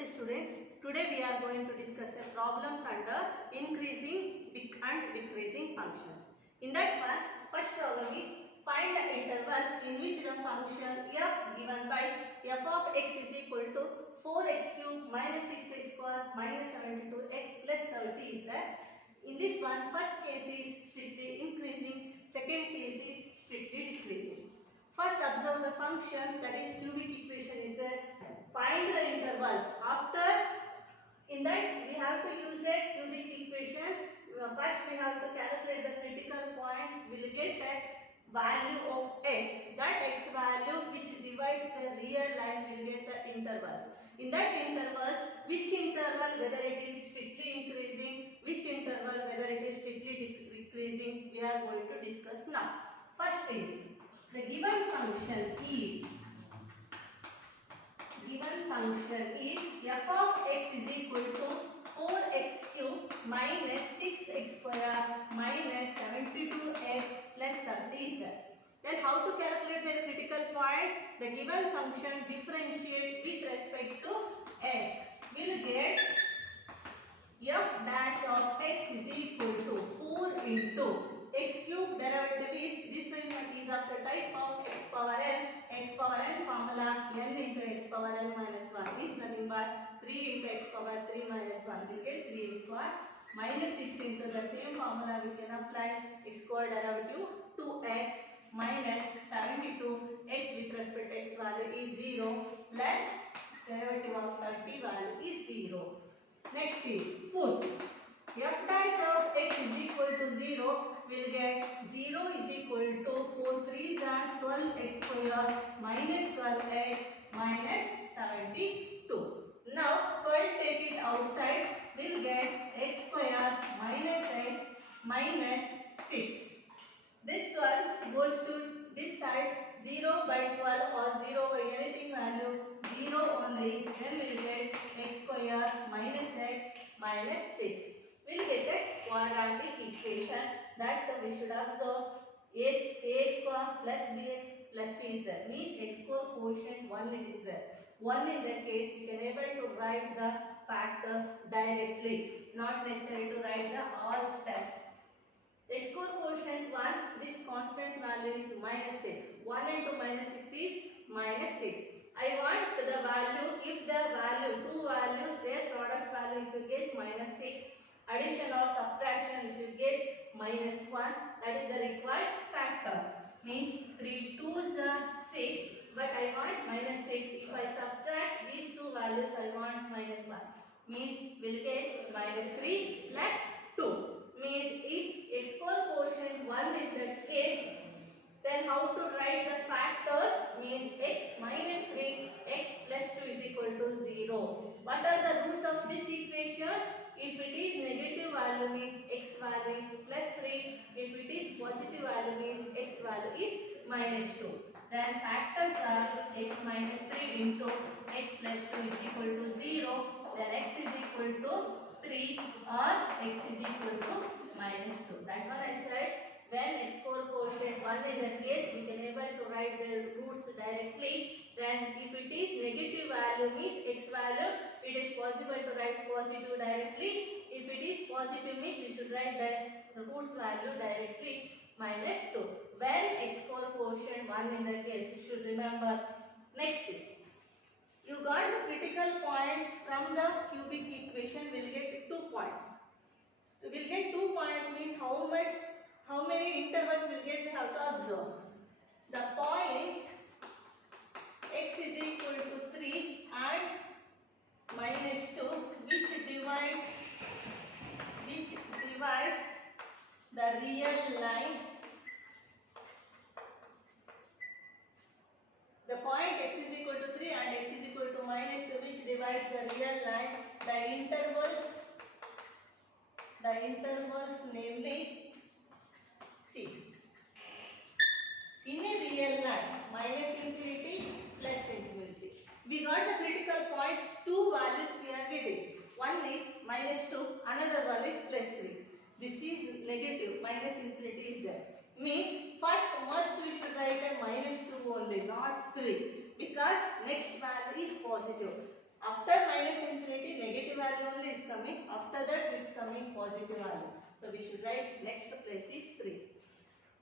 Namaste students. Today we are going to discuss the problems under increasing and decreasing functions. In that one, first problem is find the interval in which the function f given by f of x is equal to 4x cube minus 6x square minus 72x plus 30 is there. In this one, first case is strictly increasing, second case is strictly decreasing. First observe the function, that is cubic equation is there. Find the intervals. After, in that we have to use a cubic equation. First we have to calculate the critical points. We will get the value of x. That x value which divides the real line will get the intervals. In that intervals, which interval, whether it is strictly increasing, which interval, whether it is strictly decreasing, we are going to discuss now. First is the given function is f of x is equal to 4x cube minus 6x square minus 72x plus 30 is there. Then how to calculate the critical point? The given function differentiate with respect to x. We'll get f dash of x is equal to 4 into x cube derivative is, this is of the type of x power n formula n into x power n minus 1 is nothing but 3 into x power 3 minus 1 will get 3x square minus 6 into the same formula we can apply x square derivative 2x minus 72 x with respect to x value is 0 plus derivative of 30 value is 0. Next is put f dash of x is equal to 0, will get 0 is equal to 4 3s and 12x square minus 12x minus 72. Now 12 take it outside, will get x square minus x minus 6. This 12 goes to this side, 0 by 12 or 0 by anything value, 0 only, then we will get x square minus x minus 6. We will get a quadratic equation that we should observe ax square plus bx plus c is there. Means x square quotient 1 it is there. 1 in that case we can able to write the factors directly, not necessary to write the all steps. X square quotient 1, this constant value is minus 6. 1 into minus 6 is minus 6. I want the value, if the value, two values, their product value if you get minus 6, addition or subtraction if you get minus 1, that is the required factors. Means 3 2s are 6, but I want minus 6. If I subtract these two values, I want minus 1. Means we will get minus 3 plus 2. Means if x square quotient 1 is the case, then how to write the factors? Means x minus 3, x plus 2 is equal to 0. What are the roots of this equation? If it is negative value means x value is plus 3. If it is positive value means x value is minus 2. Then factors are x minus 3 into x plus 2 is equal to 0. Then x is equal to 3 or x is equal to minus 2. That one I said. When x square quotient 1 in that case, we can able to write the roots directly. Then if it is negative value means x value, it is possible to write positive directly. If it is positive means we should write the roots value directly minus 2. When x square quotient 1 in that case, you should remember. Next is, you got the critical points from the cubic equation, we will get 2 points. So we will get 2 points means how many intervals will get, we have to observe. The point x is equal to 3 and minus 2 which divides the real line. The point x is equal to 3 and x is equal to minus 2 which divides the real line. The intervals namely see, in a real line, minus infinity, plus infinity. We got the critical points, two values we are getting. One is minus 2, another one is plus 3. This is negative, minus infinity is there. Means first we should write a minus 2 only, not 3. Because next value is positive. After minus value only is coming. After that is coming positive value. So we should write next place is 3.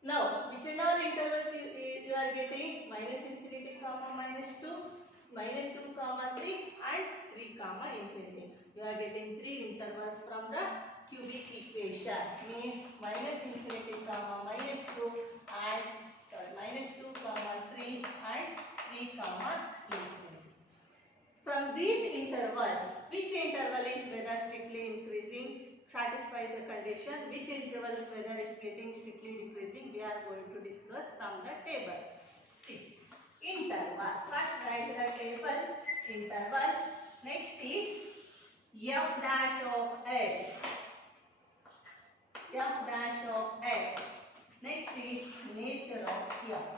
Now, which and all intervals you are getting? Minus infinity comma minus 2, minus 2 comma 3 and 3 comma infinity. You are getting 3 intervals from the cubic equation. Means minus infinity comma minus 2 and minus 2 comma 3 and 3 comma infinity. From these intervals, which interval is whether strictly increasing? Satisfy the condition. Which interval is whether it's getting strictly decreasing? We are going to discuss from the table. See, interval. First write the table interval. Next is f dash of x. F dash of x. Next is nature of f.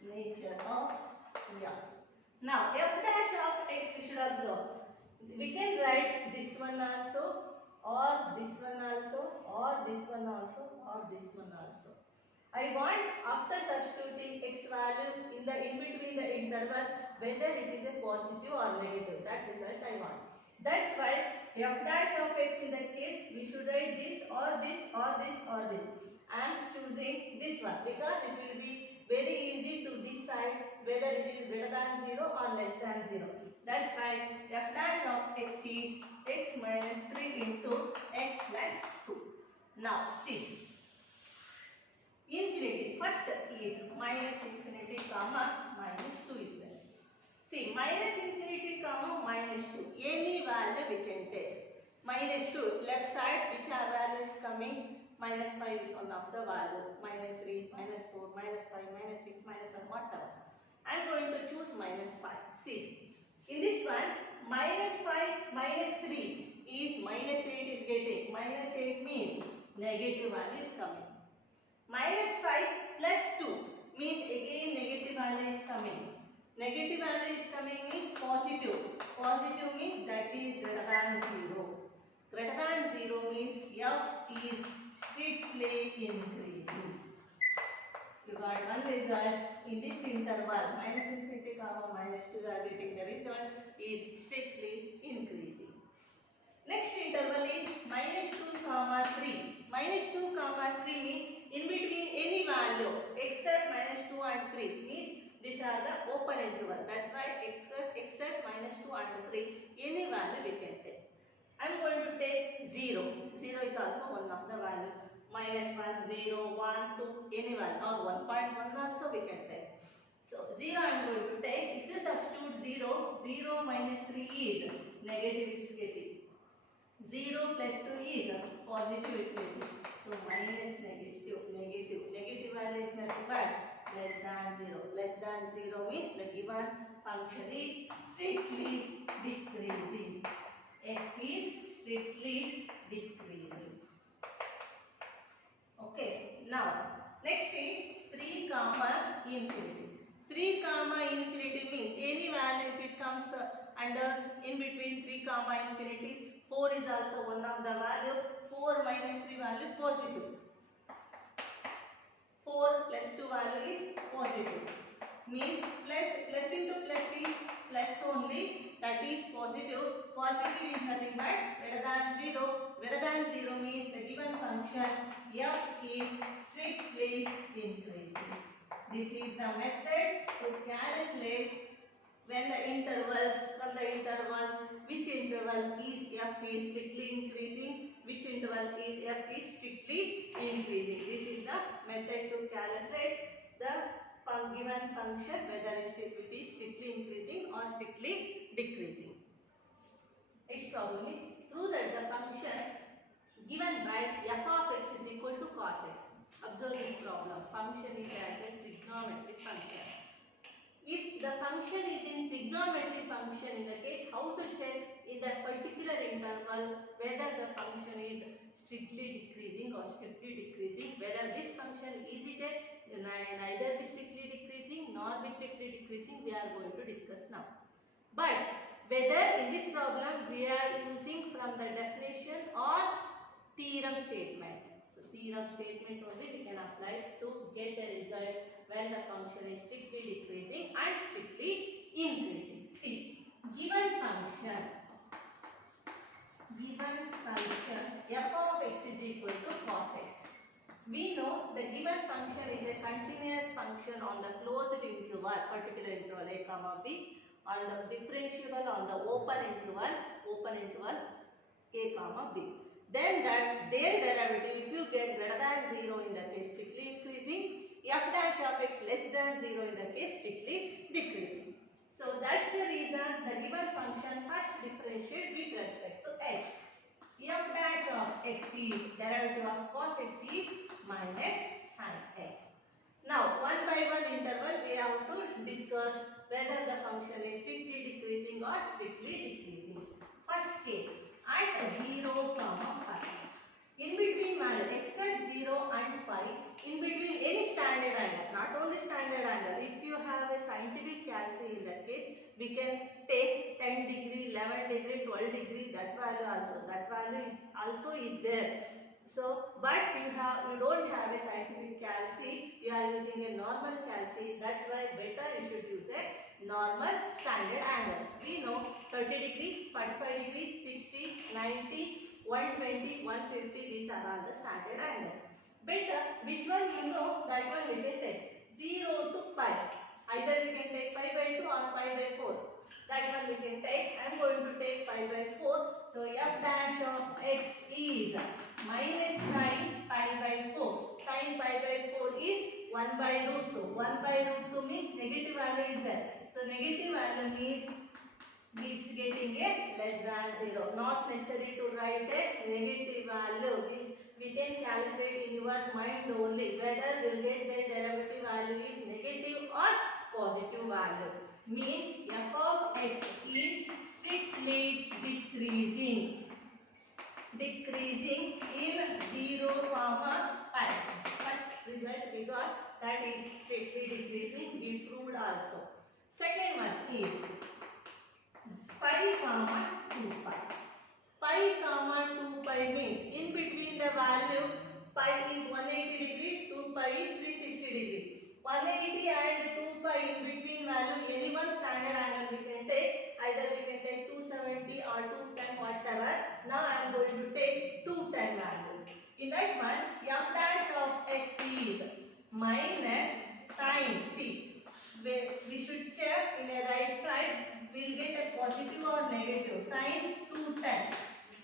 Nature of f. Now f dash of x we should observe. We can write this one also, or this one also, or this one also, or this one also. I want after substituting x value in between the interval whether it is a positive or negative. That result I want. That's why f dash of x in that case we should write this or this or this or this. I am choosing this one because it will be very easy to decide whether it is greater than 0 or less than 0. That's why f dash of x is x minus 3 into x plus 2. Now see, infinity first is minus infinity comma minus 2 is there. See, minus infinity comma minus 2, any value we can take. Minus 2 left side, which our value is coming? Minus 5 is one of the value, minus 3, minus 4, minus 5, minus 6, minus 7, whatever. I am going to choose minus 5. See, in this one, minus 5 minus 3 is minus 8 is getting. Minus 8 means negative value is coming. Minus 5 plus 2 means again negative value is coming. Negative value is coming means positive. Positive means that is greater than 0. Greater than 0 means f is strictly increasing. You got one result in this interval, minus infinity comma minus 2, you are getting the result is strictly increasing. Next interval is minus 2 comma 3. Minus 2 comma 3 means in between any value except minus 2 and 3 means these are the open interval. That's why except minus 2 and 3 any value we can take. I am going to take 0. 0 is also one of the value. Minus 1, 0, 1, 2, any value or 1.1 also we can take. So 0 I am going to take. If you substitute 0, 0 minus 3 is negative it's getting. 0 plus 2 is positive it's getting. So minus negative, negative. Negative value is nothing but less than 0. Less than 0 means the given function is strictly decreasing. F is strictly decreasing. Okay. Now, next is 3 comma infinity. 3 comma infinity means any value if it comes under in between 3 comma infinity. 4 is also one of the value. 4 minus 3 value positive. 4 plus 2 value is positive. Means plus into plus is plus only, that is positive. Positive is nothing but greater than 0. Greater than 0 means the given function f is strictly increasing. This is the method to calculate when the intervals, from the intervals, which interval is f is strictly increasing, which interval is f is strictly increasing. This is the method to calculate the given function whether it is strictly increasing or strictly decreasing. Next problem is prove that the function given by f of x is equal to cos x. Observe this problem. Function is as a trigonometric function. If the function is in trigonometric function, in the case how to check in that particular interval whether the function is strictly decreasing or strictly decreasing, whether this function is it neither be strictly decreasing nor be strictly decreasing, we are going to discuss now. But whether in this problem we are using from the definition or theorem statement. So theorem statement only we can apply to get a result when the function is strictly decreasing and strictly increasing. See, given function We know the given function is a continuous function on the closed interval, particular interval a comma b, on the differentiable on the open interval a comma b. Then that their derivative, if you get greater than 0 in the case strictly increasing, f dash of x less than 0 in the case strictly decreasing. So that's the reason the given function first differentiate with respect to x. F dash of x is derivative of cos x is minus sin x. Now one by one interval we have to discuss whether the function is strictly decreasing or strictly decreasing. First case at 0 comma pi. In between value except 0 and pi, in between any standard angle, not only standard angle, if you have a scientific calculus in that case, we can take 10 degree, 11 degree, 12 degree, that value is also is there. So, but you don't have a scientific calculus, you are using a normal calculus, that's why better you should use a normal standard angles. We know 30 degree, 45 degree, 60, 90, 120, 150, these are all the standard angles. Better, which one you know, that one we can take. 0 to pi. Either we can take pi by 2 or pi by 4. That one we can take. I am going to take pi by 4. So f dash of x is minus sin pi by 4. Sin pi by 4 is 1 by root 2. 1 by root 2 means negative value is there. So negative value means it's getting a less than 0. Not necessary to write a negative value. We can calculate in your mind only whether you get the derivative value is negative or positive value. Means f of x is strictly decreasing in 0 comma pi. First result we got, that is strictly decreasing, we proved also. Second one is pi comma 2 pi. Pi comma 2 pi means in between the value pi is 180 degree, 2 pi is 360 degree. 180 and 2 pi in between value, any one standard angle we can take. Either we can take 270 or 210, whatever. Now I am going to take 210 value. In that one, f dash of x is minus sin. See, we should check in the right side. We will get a positive or negative. Sin 210.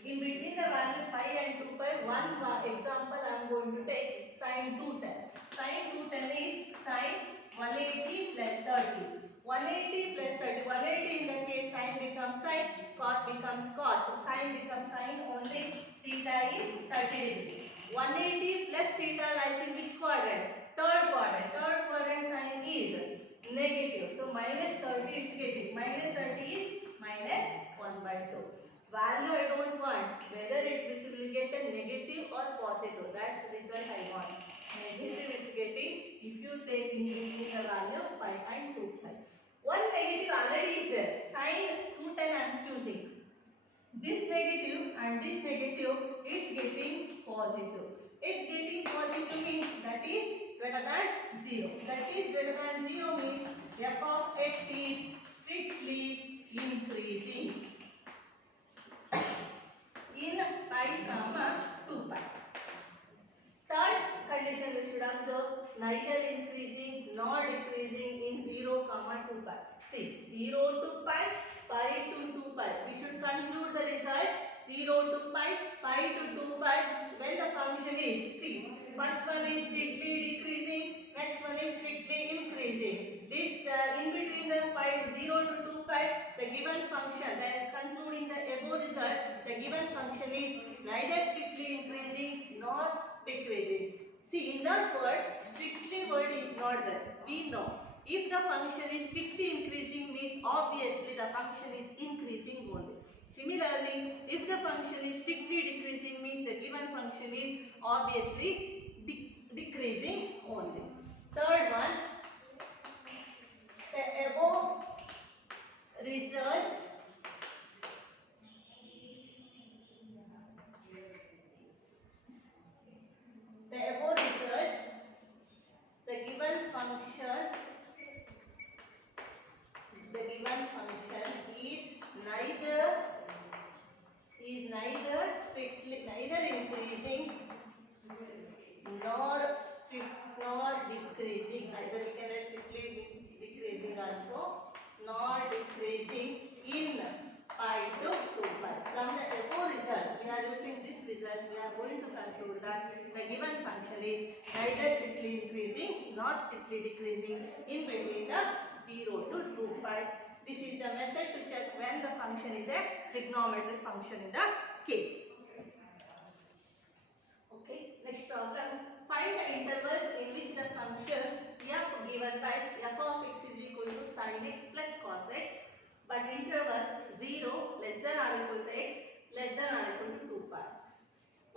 In between the value pi and 2 pi, one example I am going to take sin 210. Sin 210 is sin 180 plus 30. 180 plus 30. 180 in the case sin becomes sin, cos becomes cos. Sin becomes sin only. Theta is 30 degree. 180 plus theta lies in which quadrant? Third quadrant. Third quadrant sin is negative. So minus 30 is getting. Minus 30 is minus 1 by 2. Value I don't want. Whether it will get a negative or positive. That's the result I want. Negative is getting, if you take in between the value pi and 2 pi. One negative already is there. Sin 210 I am choosing. This negative and this negative is getting positive. It's getting positive means that is greater than 0. That is greater than 0 means f of x is strictly increasing in pi comma 2 pi. Third condition we should observe, neither increasing nor decreasing in 0 comma 2 pi. See, 0 to pi, pi to 2 pi. We should conclude the result 0 to pi, pi to 2 pi when the function is, see, first one is strictly decreasing, next one is strictly increasing. This in between the pi 0 to 2 pi, the given function, then concluding the above result, the given function is neither strictly increasing nor decreasing. See, in that word, strictly word is not there. We know if the function is strictly increasing means obviously the function is increasing only. Similarly, if the function is strictly decreasing means the given function is obviously decreasing only. Third one, the above results the given function is neither increasing nor decreasing. Either we can write strictly decreasing also, nor decreasing in pi to 2 pi. From the above results, we are using this result, we are going to conclude that the given function is neither strictly increasing nor strictly decreasing in between the 0 to 2 pi. This is the method to check when the function is a trigonometric function in the case. Okay, next problem. Find the intervals in which the function f given by f of x is equal to sin x plus cos x, but interval 0 less than or equal to x less than or equal to 2 pi.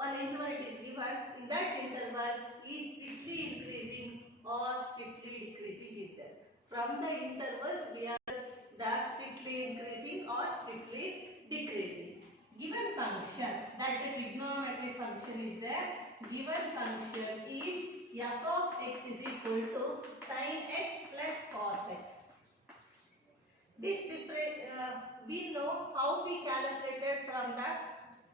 One interval it is given. In that interval is strictly increasing or strictly decreasing is there. From the intervals we are that strictly increasing or strictly decreasing. Given function, that the trigonometric function is there. Given function is f of x is equal to sin x plus cos x. This we know how we calculated from the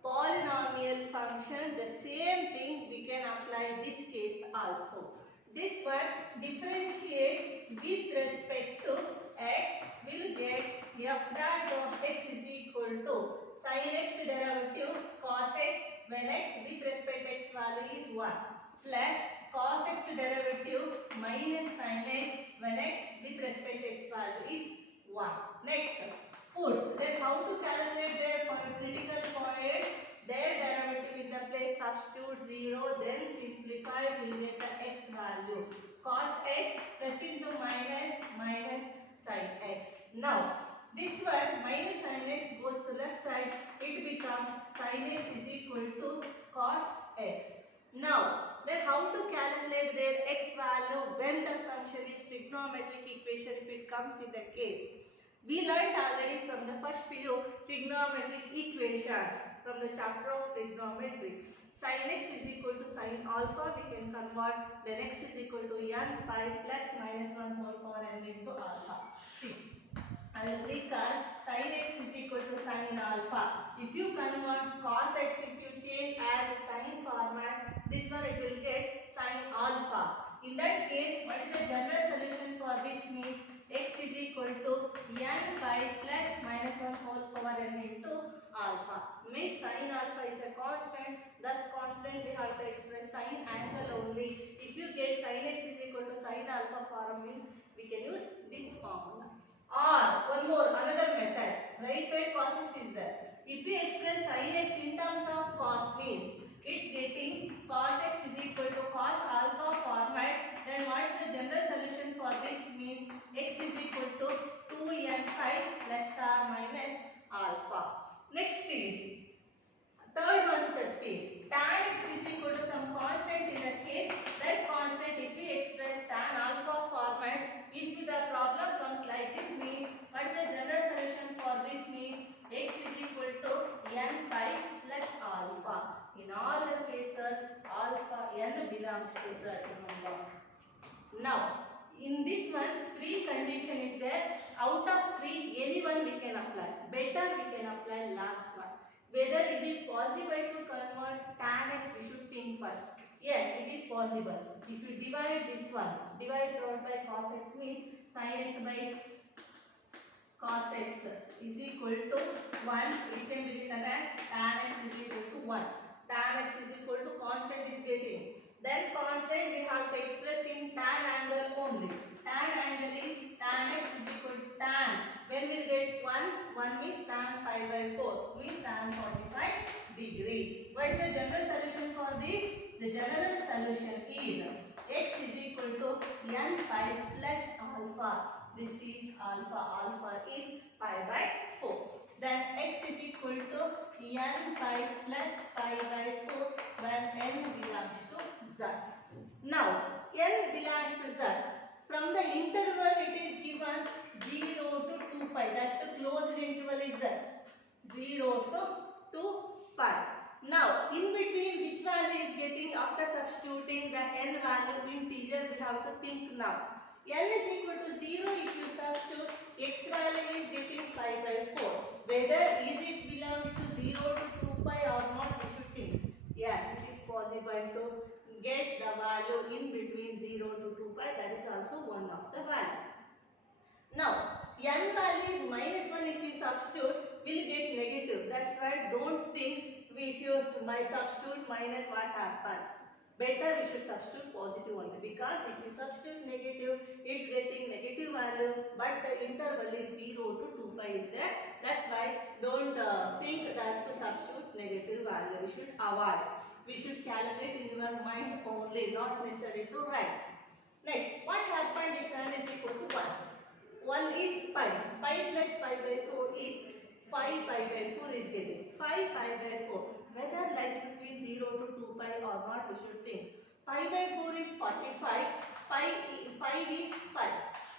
polynomial function. The same thing we can apply this case also. This one differentiate with respect to x will get f dash of x is equal to sin x derivative cos x when x with respect to x value is 1 plus cos x derivative minus sin x when x with respect to x value is 1. Next, put. Then how to calculate their critical point? Their derivative in the place, substitute 0, then simplify, will get the x value. Cos x plus into minus sin x. Now, this one minus sin x goes to left side, it becomes sin x is equal to cos x. Now, then how to calculate their x value when the function is trigonometric equation if it comes in the case? We learned already from the first PU trigonometric equations from the chapter of trigonometry. Sin x is equal to sin alpha, we can convert, then x is equal to n pi plus minus 1 whole power n into alpha. See, I will recall sin x is equal to sin alpha. If you convert cos x, if you change as a sin format, this one it will get sin alpha. In that case, what is the general solution for this means x is equal to n pi plus minus 1 whole power n into alpha. Means sin alpha is a constant, thus constant we have to express sin angle only. If you get sin x is equal to sin alpha form, we can use this formula. Or one more, another method, right side cos x is there. If we express sin x in terms of cos means it's getting cos x is equal to cos alpha format, then what is the general solution for this means x is equal to 2n pi plus or minus alpha. Next is third one step is tan x is equal to some constant in the case. That constant if we express tan alpha format, if the problem comes like this means what is the general solution for this means x is equal to n pi plus alpha. In all the cases alpha n belongs to z, remember. Now in this one 3 condition is there. Out of 3 any one we can apply. Better we can apply last one. Whether is it possible to convert tan x, we should think first. Yes, it is possible. If you divide this one, divide throughout by cos x means sin x by cos x is equal to 1. It can be written as tan x is equal to 1. Tan x is equal to constant is getting. Then constant we have to express in tan angle only. Tan angle is tan x is equal to tan. When we get 1 means tan pi by 4 means tan 45 degree. What is the general solution for this? The general solution is x is equal to n pi plus alpha. This is alpha. Alpha is pi by 4. Then x is equal to n pi plus pi by 4 when n belongs to z. Now n belongs to z. From the interval it is given 0 to 2 pi. That the closed interval is there. 0 to 2 pi. Now in between which value is getting after substituting the n value integer we have to think now. N is equal to 0 if you substitute, x value is getting pi by 4. Whether is it belongs to 0 to 2 pi or not we should think. Yes, it is possible to get the value in between 0 to 2 pi, that is also one of the value. Now n value is minus 1, if you substitute will get negative. That's why don't think if you substitute minus, what happens. Better we should substitute positive only, because if you substitute negative it's getting negative value, but the interval is 0 to 2 pi is there. That's why don't think that to substitute negative value. We should avoid. We should calculate in your mind only, not necessary to write. Next, what happened if n is equal to 1? 1 is pi. Pi plus pi by 4 is 5 pi by 4 is getting. 5 pi by 4. Whether lies between 0 to 2 pi or not, we should think. Pi by 4 is 45. 5 is 5.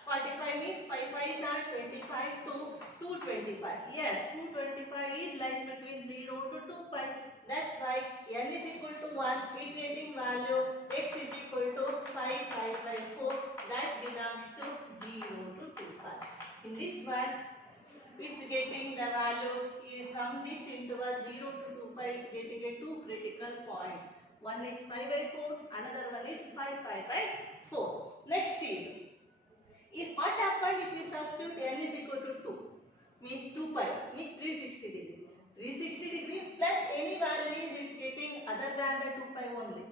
45 means 5 5s are 25 to 225. Yes, 225 is lies between 0 to 2 pi. That's why n is equal to 1. Its getting value x is equal to 5 pi by 4. That belongs to 0 to 2 pi. In this one, it's getting the value from this interval 0 to 2 pi. It's getting a two critical points. One is pi by 4. Another one is 5 pi by 4. Next is, if what happened if you substitute n is equal to 2, means 2 pi means 360 degree. 360 degree plus any value is getting other than the 2 pi only.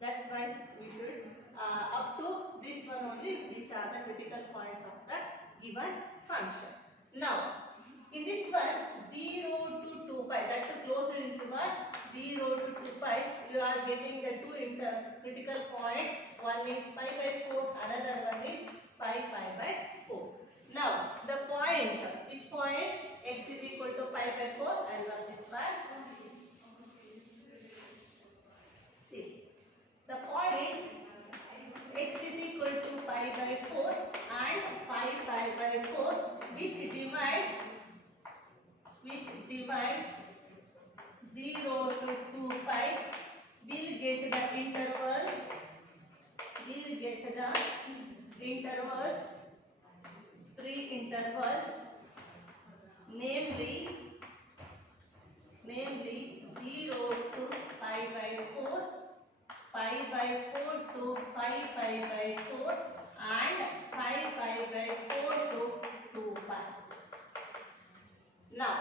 That's why we should up to this one only. These are the critical points of the given function. Now in this one 0 to 2 pi, that to closed interval 0 to 2 pi, you are getting the two critical point. One is pi by 4, another one is 5 pi by 4. Now the point, which point? X is equal to pi by 4. I love this one. See, the point x is equal to pi by 4 and 5 pi by 4, which divides 0 to 2 pi, will get the intervals, three intervals, namely 0 to pi by 4, pi by 4 to 5 pi by 4, and 5 pi by 4 to 2 pi. Now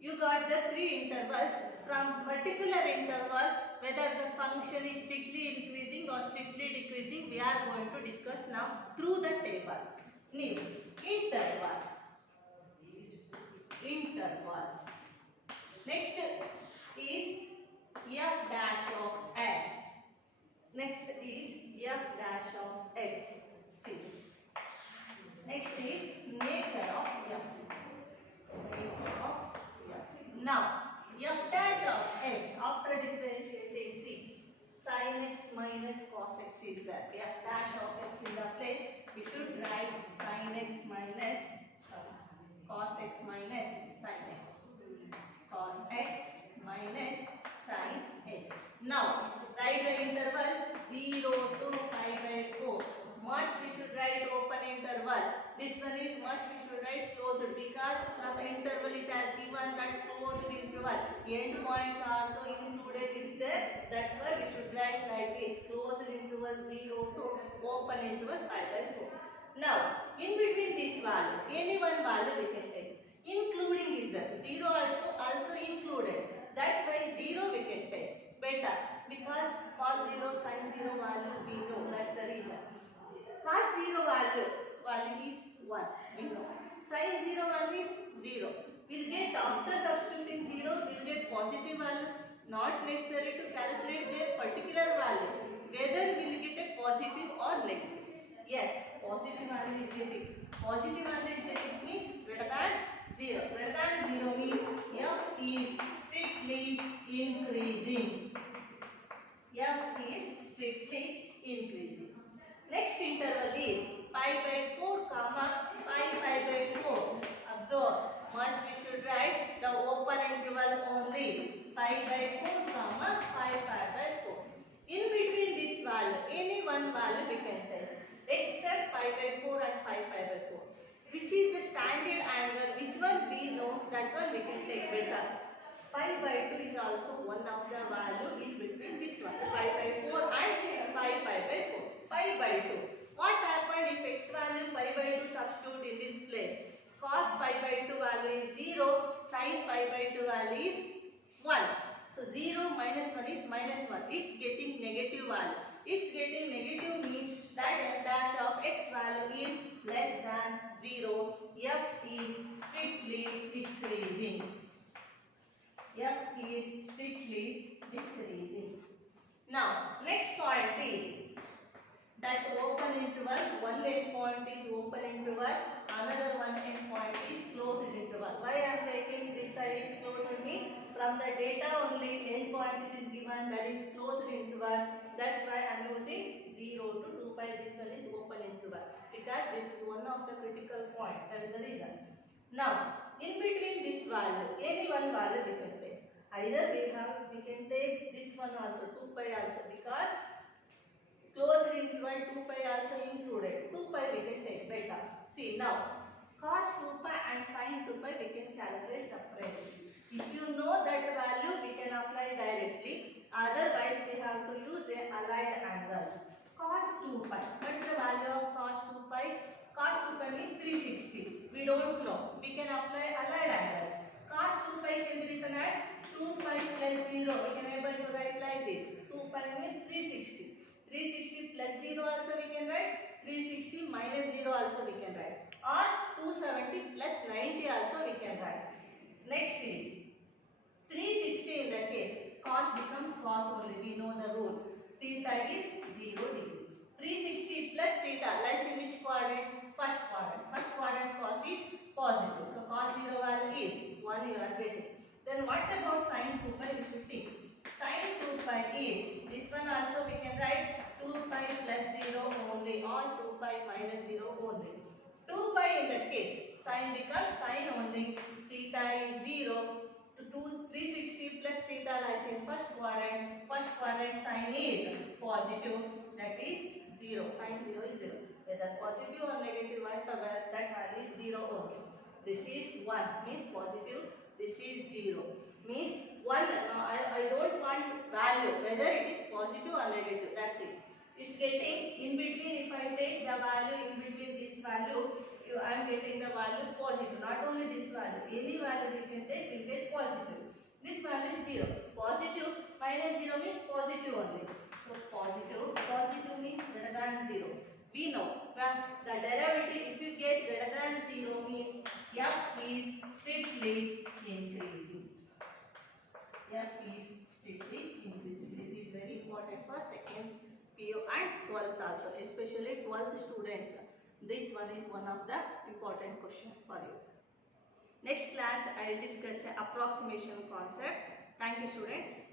you got the three intervals. From particular interval, whether the function is strictly increasing or strictly decreasing, we are going to discuss now through the table. New interval. Next is f dash of x. Next is f dash of x. See. Next is nature of f. Now f dash of x, after differentiating, see, sin x minus cos x is there. F dash of x in the place, we should write sin x minus cos x minus sin x. Cos x minus sin x. Now write the interval 0 to pi by 4. Must we should write open interval. This one is must we should write closed, because from the interval it has given that closed interval. End points are also included, it's there. That's why we should write like this: closed interval 0 to open interval pi by 4. Now in between this value, any one value we can take. Including is there. 0 also included. That's why 0 we can take. Better, because cos 0, sin 0 value we know. That's the reason. Cos 0 value is 1. We know. Sin 0 value is 0. We'll get, after substituting 0, we'll get positive value. Not necessary to calculate their particular value. Whether we'll get a positive or negative. Yes, positive value is getting. Positive value is getting means greater than 0. Greater than 0 means f is strictly increasing. F is strictly increasing. Next interval is pi by 4 comma pi by 4. Observe, must we should write the open interval only. Pi by 4 comma pi by 4. In between this value, any one value we can take, except pi by 4 and 5 pi by 4. Which is the standard angle, which one we know, that one we can take better. Pi by 2 is also one of the value in between this one. Pi by 4 and pi by 4. Pi by 2. What happened if x value pi by 2 substitute in this place? Cos pi by 2 value is 0, sin pi by 2 value is 1. So 0 minus 1 is minus 1. It's getting negative value. It's getting negative means that f dash of x value is less than 0. F is strictly decreasing. F is strictly decreasing. Now, next point is that open interval, one endpoint is open interval, another one endpoint is closed interval. Why I am taking this side is closed means from the data only endpoints it is given, that is closed interval. That's why I am using 0 to 2 pi. This one is open interval because this is one of the critical points. That is the reason. Now, in between this value, any one value we can take. Either we can take this one also, 2 pi also, because closed interval 2 pi also included. 2 pi we can take better. See now, cos 2 pi and sin 2 pi we can calculate separately. If you know that value, we can apply directly. Otherwise, we have to use a allied angles. Cos 2 pi. What is the value of cos 2 pi? Cos 2 pi means 360. We don't know. We can apply allied angles. Cos 2 pi can be written as 2 pi plus 0. We can able to write like this. 2 pi means 360. 360 plus 0 also we can write. 360 minus 0 also we can write. Or 270 plus 90 also we can write. Next is 360 in the case. Cos becomes cos only. We know the rule. Theta is 0 degree. 360 plus theta lies in which quadrant? First quadrant. First quadrant cos is positive. So cos 0 value is 1 you are getting. Then what about sin 2 pi? We should think. Sin 2 pi is, this one also we can write 2 pi plus 0 only or 2 pi minus 0 only. 2 pi in the case, sin becomes sin only, theta is 0. 360 plus theta lies in first quadrant sin is positive, that is 0, sin 0 is 0. Whether positive or negative, whatever, that value is 0 only. This is 1 means positive, this is 0 means 1. I don't want value whether it is positive or negative, that's it. It's getting in between. If I take the value in between this value, I am getting the value positive. Not only this value, any value we can take will get positive. This value is 0. Positive minus 0 means positive only. So positive means greater than 0. We know the derivative, if you get greater than 0 means f is strictly increasing. F is strictly increasing. This is very important for second PU and 12th also, especially 12th students. This one is one of the important questions for you. Next class I will discuss approximation concept. Thank you students.